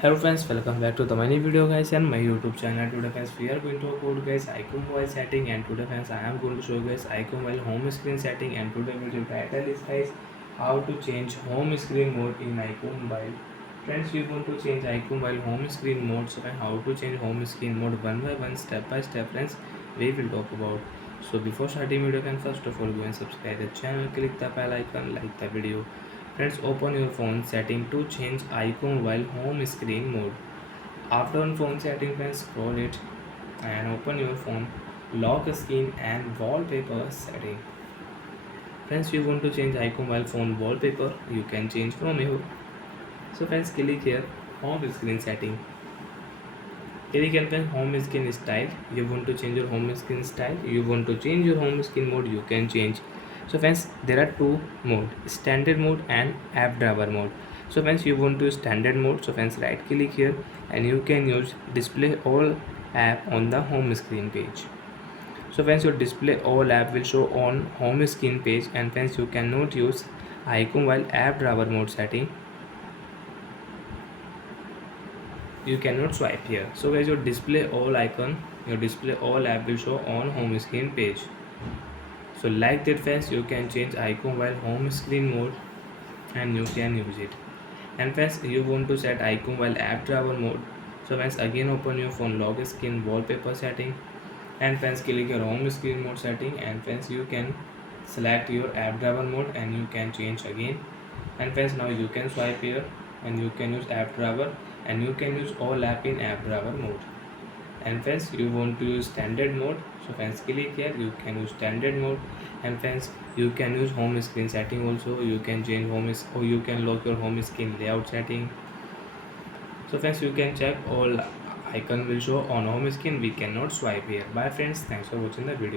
Hello friends, welcome back to the many video guys and my YouTube channel. Today friends we are going to upload guys iqoo mobile setting, and today friends I am going to show you guys iqoo mobile home screen setting, and today video title is guys how to change home screen mode in iqoo mobile. Friends, we want to change iqoo mobile home screen mode. So how to change home screen mode one by one, step by step friends we will talk about. So before starting video, can first of all go and subscribe the channel, click the bell icon, like the video. Friends, open your phone setting to change icon while home screen mode. After on phone setting, friends, scroll it and open your phone lock screen and wallpaper setting. Friends, you want to change icon while phone wallpaper, you can change from here. So friends, click here home screen setting. Click here home screen style. You want to change your home screen style, you want to change your home screen mode, you can change. So friends, there are two mode, standard mode and app driver mode. So friends, you want to standard mode. So friends, right click here and you can use display all app on the home screen page. So friends, your display all app will show on home screen page, and friends, you cannot use icon while app driver mode setting, you cannot swipe here. So guys, your display all icon, your display all app will show on home screen page. So like that friends, you can change icon while home screen mode and you can use it. And friends, you want to set icon while app driver mode. So friends, again open your phone lock screen wallpaper setting, and friends click your home screen mode setting, and friends you can select your app driver mode and you can change again. And friends, now you can swipe here and you can use app driver, and you can use all app in app driver mode. And friends, you want to use standard mode. So friends, click here, you can use standard mode. And friends, you can use home screen setting also, you can change or you can lock your home screen layout setting. So friends, you can check all icon will show on home screen, we cannot swipe here. Bye friends, thanks for watching the video.